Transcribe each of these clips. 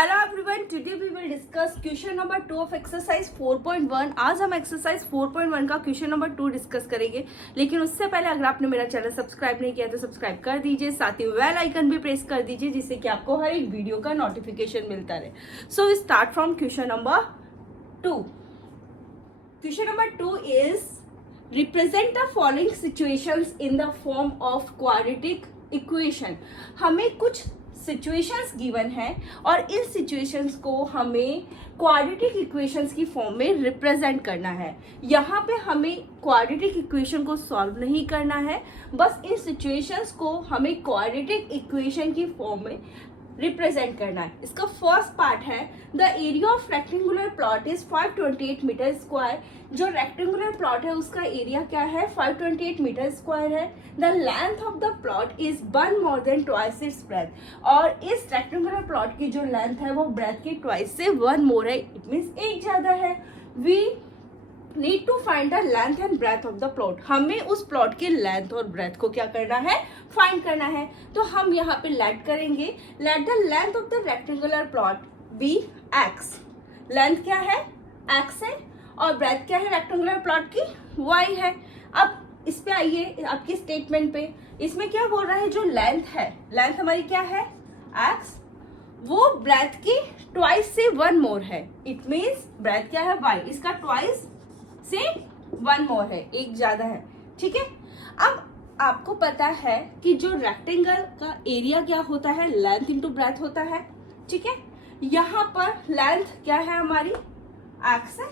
Hello everyone, today we will discuss question number 2 of exercise 4.1। आज हम exercise 4.1 का question number 2 discuss करेंगे, लेकिन उससे पहले अगर आपने मेरा चैनल सब्सक्राइब नहीं किया तो सब्सक्राइब कर दीजिए, साथ ही बेल आइकन भी प्रेस कर दीजिए जिससे कि आपको हर एक वीडियो का नोटिफिकेशन मिलता रहे। So we start from question number 2। Question number 2 is represent the following situations in the form of quadratic equation. हमें कुछ सिचुएशंस गिवन है और इन सिचुएशंस को हमें क्वाड्रेटिक इक्वेशंस की फॉर्म में रिप्रेजेंट करना है। यहाँ पे हमें क्वाड्रेटिक इक्वेशन को सॉल्व नहीं करना है, बस इन सिचुएशंस को हमें क्वाड्रेटिक इक्वेशन की फॉर्म में रिप्रेजेंट करना है। इसका फर्स्ट पार्ट है the area of rectangular plot is 528 meter square. जो रेक्टेंगुलर प्लॉट है उसका एरिया क्या है, 528 मीटर स्क्वायर है। The length of the plot is 1 more than twice its breadth. और इस रेक्टेंगुलर प्लॉट की जो लेंथ है वो ब्रेथ की ट्वाइस से 1 मोर है, इट मीन्स एक ज्यादा है। We need to find the length and breadth of the plot. हमें उस प्लॉट की लेंथ और ब्रेथ को क्या करना है, फाइंड करना है। तो हम यहाँ पे लेट करेंगे, let the length of the rectangular plot be x. Length क्या है, एक्स है, और ब्रेथ क्या है रेक्टेंगुलर प्लॉट की, वाई है। अब इस पे आइए आपकी स्टेटमेंट पे, इसमें क्या बोल रहा है, जो लेंथ है, लेंथ हमारी क्या है एक्स, वो ब्रेथ की ट्वाइस से 1 मोर है, इट मीन्स ब्रेथ क्या है वाई, इसका ट्वाइस से 1 मोर है, एक ज्यादा है। ठीक है, अब आपको पता है कि जो रेक्टेंगल का एरिया क्या होता है, लेंथ इंटू ब्रेथ होता है। ठीक है, यहाँ पर लेंथ क्या है हमारी एक्स है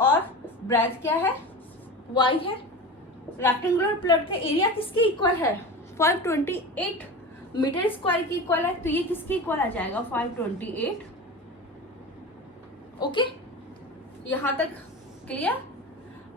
और ब्रेथ क्या है वाई है। रेक्टेंगुलर प्लॉट का एरिया किसके इक्वल है, 528 मीटर स्क्वायर की इक्वल है, तो ये किसके इक्वल आ जाएगा 528। ओके, यहाँ तक क्लियर।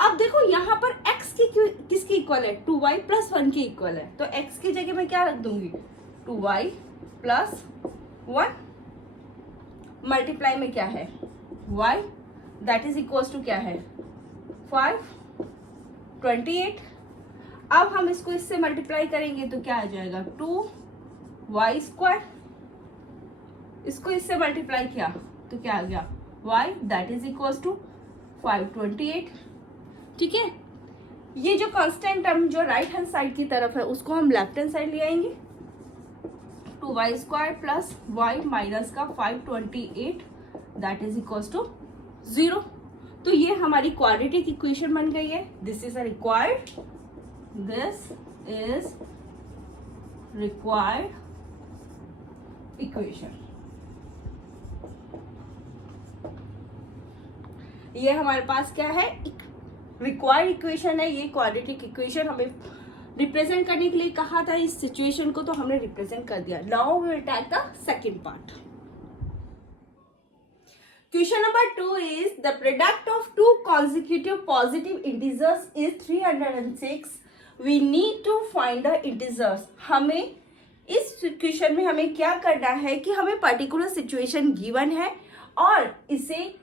अब देखो यहाँ पर x की किसकी इक्वल है, 2y प्लस 1 की इक्वल है, तो x की जगह मैं क्या रख दूंगी 2y प्लस 1 मल्टीप्लाई में क्या है y, that is equals to क्या है 528। अब हम इसको इससे मल्टीप्लाई करेंगे तो क्या आ जाएगा 2y स्क्वायर। इसको इससे मल्टीप्लाई किया तो क्या आ गया y, that is equals to 528। ठीक है, ये जो कांस्टेंट टर्म जो राइट हैंड साइड की तरफ है उसको हम लेफ्ट हैंड साइड ले आएंगे, 2y square plus y minus का 528 दैट इज इक्वल्स टू 0। तो ये हमारी क्वाड्रेटिक इक्वेशन बन गई है। This is required equation. ये हमारे पास क्या है, रिक्वायर्ड इक्वेशन है। ये क्वाड्रेटिक इक्वेशन हमें रिप्रेजेंट करने के लिए कहा था इस सिचुएशन को, तो हमने रिप्रेजेंट कर दिया। Now we will take the second part. Question number 2 is the product of two consecutive positive integers is 306। We need to find the integers. हमें इस क्वेश्चन में हमें क्या करना है कि हमें पर्टिकुलर सिचुएशन गिवन है और इसे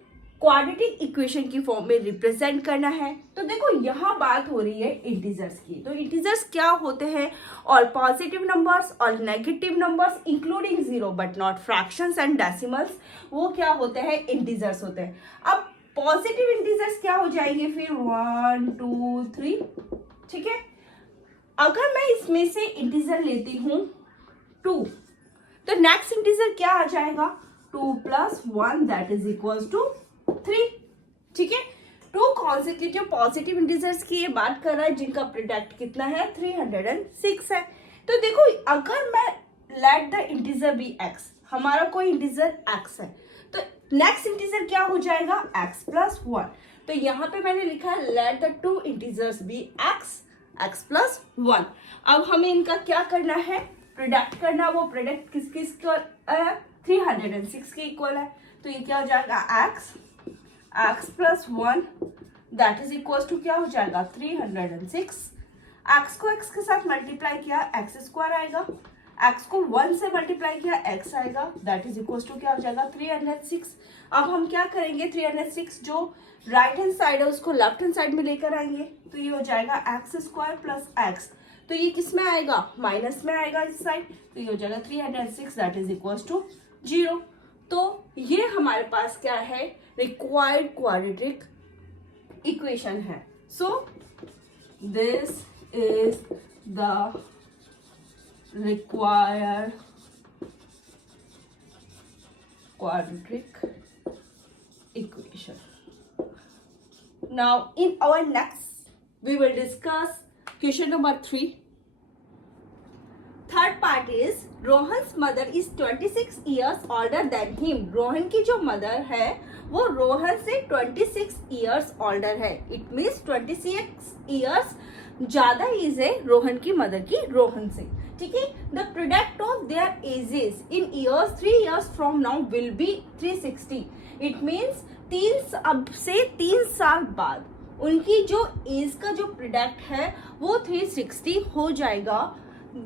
क्वाड्रेटिक इक्वेशन की फॉर्म में रिप्रेजेंट करना है। तो देखो यहाँ बात हो रही है इंटीजर्स की। तो इंटीजर्स क्या होते हैं, all positive numbers, all negative numbers including 0 but not fractions and decimals, वो क्या होते हैं, इंटीजर्स होते हैं। अब पॉजिटिव इंटीजर्स क्या हो जाएंगे फिर 1 2 3। ठीक है, अगर मैं इसमें से इंटीजर लेती हूँ 2, तो नेक्स्ट इंटीजर क्या आ जाएगा 2 plus 1 that is equals to 3। ठीक है, 2 consecutive पॉजिटिव इंटीजर्स की ये बात कर रहा है जिनका प्रोडक्ट कितना है 306 है। तो देखो अगर मैं let the integer be x, हमारा कोई इंटीजर x है, तो नेक्स्ट इंटीजर क्या हो जाएगा x प्लस 1। तो यहाँ पे मैंने लिखा है let the two integers be x plus 1। अब हमें इनका क्या करना है, प्रोडक्ट करना। वो प्रोडक्ट किस किस का 306 के इक्वल है, तो ये क्या हो जाएगा x plus 1 that is equal to क्या हो जाएगा 306। x को x के साथ मल्टीप्लाई किया x स्क्वायर आएगा, x को 1 से मल्टीप्लाई किया x आएगा, दैट इज इक्वल टू क्या हो जाएगा 306। अब हम क्या करेंगे, 306 जो राइट हैंड साइड है उसको लेफ्ट हैंड साइड में लेकर आएंगे, तो ये हो जाएगा x स्क्वायर प्लस x। तो ये किस में आएगा, माइनस में आएगा इस साइड, तो ये हो जाएगा 306 दैट इज इक्वल टू 0। तो हमारे पास क्या है, रिक्वायर्ड क्वाड्रेटिक इक्वेशन है. So this is the required quadratic equation. Now in our next we will discuss question number 3. Third part is Rohan's mother is 26 years older than him. Rohan की जो mother है वो रोहन से 26 years older है. It means 26 years ज्यादा as है रोहन की mother की रोहन से. ठीक है. The product of their edges in years 3 years from now will be 360. It means अब से 3 साल बाद उनकी जो एज का जो प्रोडक्ट है वो 360 हो जाएगा.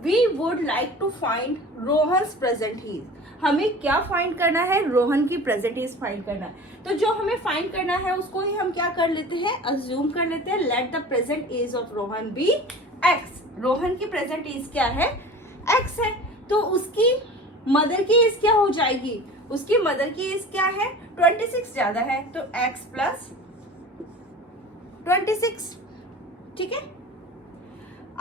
We would like to find Rohan's present age. हमें क्या फाइंड करना है, रोहन की प्रेजेंट एज फाइंड करना है. तो जो हमें फाइंड करना है उसको ही हम क्या कर लेते हैं, अज्यूम कर लेते हैं. Let the present age of Rohan be x. Rohan की प्रेजेंट एज क्या है, एक्स है. तो उसकी मदर की एज क्या हो जाएगी, उसकी मदर की एज क्या है, 26 ज्यादा है. तो एक्स प्लस 26. ठीक है.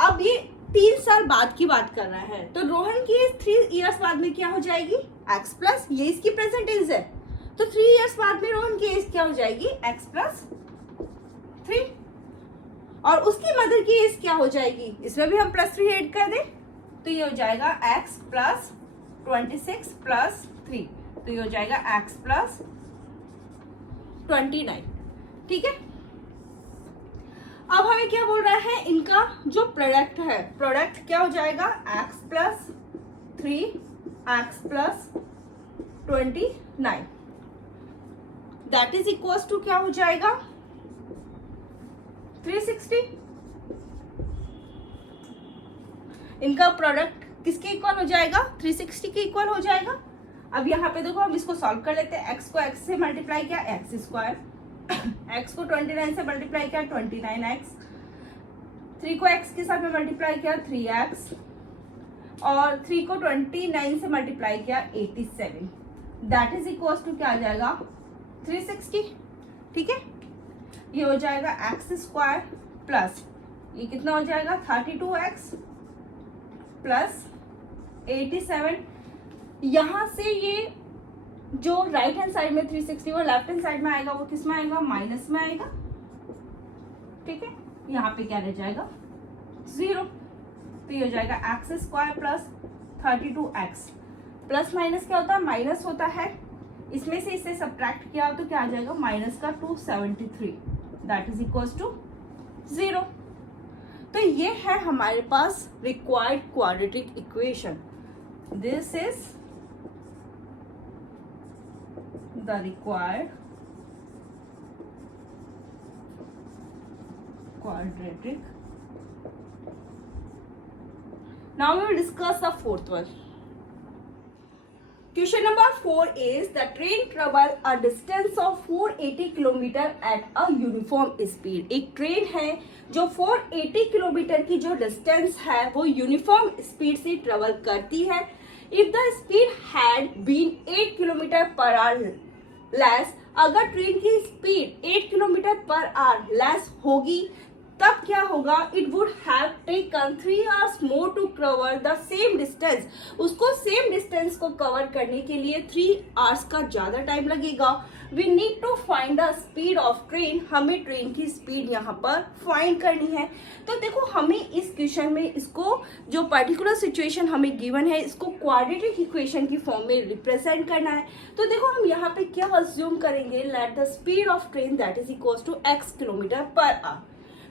अब ये 3 साल बाद की बात कर रहा है. तो रोहन की एज 3 years बाद में क्या हो जाएगी, एक्स प्लस, ये इसकी प्रेजेंट एज है. तो 3 years बाद में रोहन की एज क्या हो जाएगी, एक्स प्लस 3. और उसकी मदर की एज क्या हो जाएगी, इसमें भी हम +3 ऐड कर दें तो ये हो जाएगा x प्लस 26 प्लस 3. तो ये हो जाएगा x प्लस 29. ठीक है. अब हमें क्या बोल रहा है, इनका जो प्रोडक्ट है, प्रोडक्ट क्या हो जाएगा, x plus 3 x plus 29. That is equal to क्या हो जाएगा, 360. इनका प्रोडक्ट किसके इक्वल हो जाएगा, 360 के इक्वल हो जाएगा. अब यहाँ पे देखो हम इसको सॉल्व कर लेते हैं. x को x से मल्टीप्लाई किया एक्स स्क्वायर, x को 29 से मल्टीप्लाई किया 29x, 3 को x के साथ में मल्टीप्लाई किया 3x, और 3 को 29 से मल्टीप्लाई किया 87. दैट इज इक्वल टू क्या आ जाएगा, 360. ठीक है. ये हो जाएगा एक्स स्क्वायर प्लस ये कितना हो जाएगा, 32x प्लस 87. यहां से ये जो राइट हैंड साइड में 360 वो लेफ्ट हैंड साइड में आएगा, वो किस में आएगा, माइनस में आएगा. ठीक है. यहाँ पे क्या रह जाएगा, 0. तो ये हो जाएगा x square plus 32x. Plus minus क्या होता है, माइनस होता है. इसमें से इसे सब्ट्रैक्ट किया तो क्या आ जाएगा, माइनस का 273. That is equal to 0. तो ये है हमारे पास required quadratic equation. This is the required quadratic. Now we will discuss the fourth one. Question number 4 is the train travel a distance of 480 km at a uniform speed. एक train है जो 480 kilometre की जो distance है वो uniform speed से travel करती है. If the speed had been 8 kilometre per hour less, अगर ट्रेन की speed 8 kilometre per hour less होगी तब क्या होगा, it would have taken 3 hours more to cover the same distance. उसको सेम डिस्टेंस को कवर करने के लिए 3 hours का ज्यादा टाइम लगेगा. We need to find the speed of train. हमें ट्रेन की स्पीड यहाँ पर फाइंड करनी है. तो देखो हमें इस क्वेश्चन में इसको जो पर्टिकुलर सिचुएशन हमें गिवन है इसको क्वाड्रेटिक इक्वेशन की फॉर्म में रिप्रेजेंट करना है. तो देखो हम यहाँ पे क्या अज्यूम करेंगे, let the speed of train that is equal to x kilometre per hour.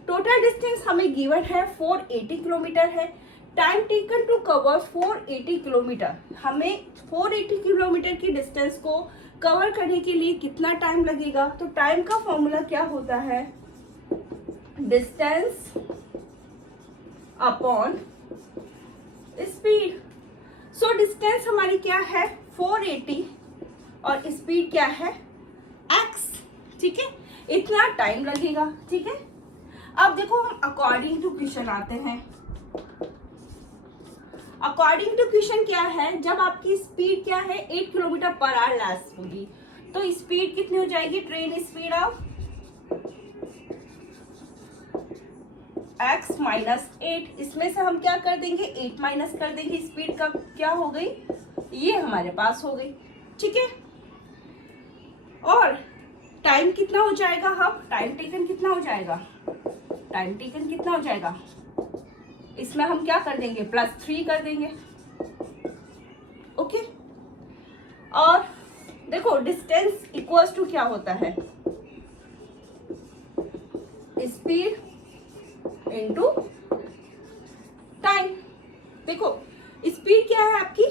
Total distance हमें गिवन है 480 किलोमीटर है. Time taken to cover 480 kilometre. हमें 480 किलोमीटर की डिस्टेंस को कवर करने के लिए कितना टाइम लगेगा, तो टाइम का फॉर्मूला क्या होता है, distance upon speed. So distance हमारी क्या है 480 और स्पीड क्या है x. ठीक है. इतना टाइम लगेगा. ठीक है. अब देखो हम अकॉर्डिंग टू क्वेश्चन आते हैं. अकॉर्डिंग टू क्वेश्चन क्या है, जब आपकी स्पीड क्या है 8 किलोमीटर पर आवर लेस होगी तो स्पीड कितनी हो जाएगी, train speed of x minus 8, इसमें से हम क्या कर देंगे 8 माइनस कर देंगे, स्पीड का क्या हो गई, ये हमारे पास हो गई। ठीक है, और टाइम कितना हो जाएगा, हम टाइम टेकन कितना हो जाएगा, टाइम टेकन कितना हो जाएगा, इसमें हम क्या कर देंगे +3 कर देंगे। ओके, और देखो डिस्टेंस इक्वल्स टू क्या होता है, स्पीड इनटू टाइम। देखो स्पीड क्या है आपकी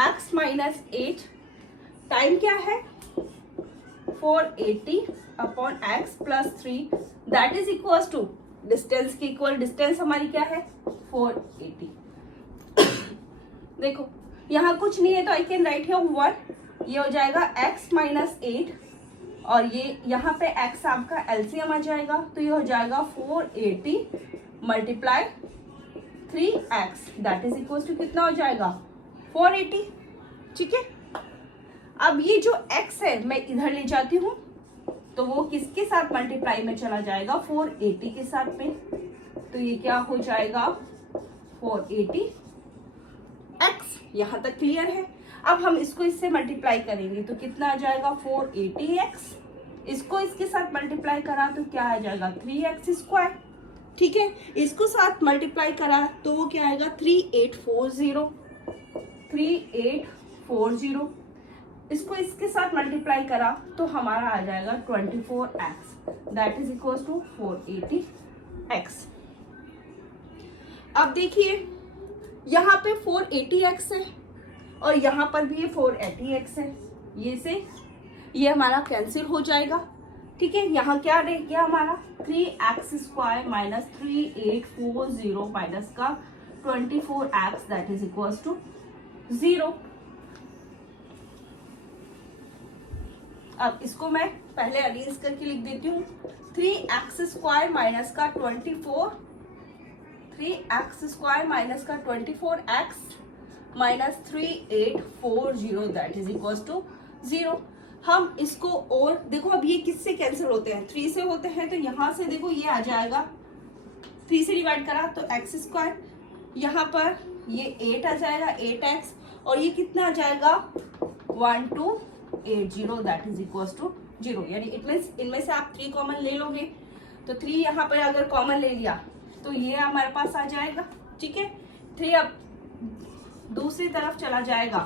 x माइनस 8, टाइम क्या है 480 upon x plus 3, that is equal to distance की इक्वल, डिस्टेंस हमारी क्या है 480। देखो यहाँ कुछ नहीं है तो आई कैन राइट हियर 1, ये हो जाएगा x माइनस 8 और ये यहाँ पे x आपका एलसीएम आ जाएगा, तो ये हो जाएगा 480 multiply 3x, that is equal to कितना हो जाएगा 480। ठीक है, अब ये जो x है मैं इधर ले जाती हूँ तो वो किसके साथ मल्टीप्लाई में चला जाएगा 480 के साथ में, तो ये क्या हो जाएगा 480x, यहाँ तक क्लियर है। अब हम इसको इससे मल्टीप्लाई करेंगे तो कितना आ जाएगा 480x, इसको इसके साथ मल्टीप्लाई करा तो क्या आ जाएगा 3x स्क्वायर। ठीक है, इसको साथ मल्टीप्लाई करा तो वो क्या आएगा 3840, इसको इसके साथ मल्टीप्लाई करा तो हमारा आ जाएगा 24x, that is equal to 480x। अब देखिए यहाँ पे 480x है और यहाँ पर भी ये 480x है, ये से ये हमारा कैंसिल हो जाएगा। ठीक है, यहाँ क्या रह गया हमारा 3x स्क्वायर माइनस 3840 माइनस का 24x, that is equal to 0। अब इसको मैं पहले अरेंज करके लिख देती हूँ, 3x स्क्वायर माइनस का 3x स्क्वायर माइनस का 24x minus 3840, that is equal to 0। हम इसको और देखो अब ये किससे कैंसिल होते हैं 3 से होते हैं, तो यहाँ से देखो ये आ जाएगा 3 से डिवाइड करा तो x स्क्वायर, यहाँ पर ये 8 आ जाएगा 8x और ये कितना आ जाएगा 1280, दैट इज इक्वल टू 0। यानी इट मीन्स इनमें से आप 3 कॉमन ले लोगे तो 3 यहाँ पर अगर कॉमन ले लिया तो ये हमारे पास आ जाएगा। ठीक है, 3 अब दूसरी तरफ चला जाएगा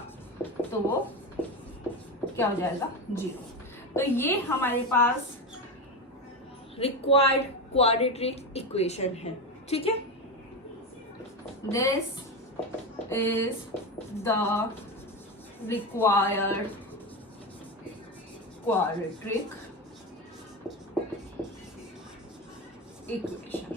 तो वो क्या हो जाएगा 0। तो ये हमारे पास रिक्वायर्ड क्वाड्रेटिक इक्वेशन है। ठीक है, this is the required quadratic equation.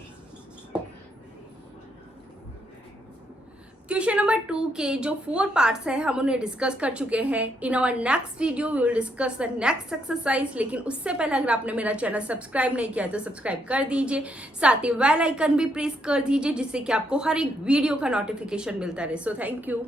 Question number 2 के जो 4 पार्ट्स हैं हम उन्हें डिस्कस कर चुके हैं। In our next video we will discuss the next exercise, लेकिन उससे पहले अगर आपने मेरा चैनल सब्सक्राइब नहीं किया तो सब्सक्राइब कर दीजिए, साथ ही बेल आइकन भी प्रेस कर दीजिए जिससे कि आपको हर एक वीडियो का नोटिफिकेशन मिलता रहे। So thank you.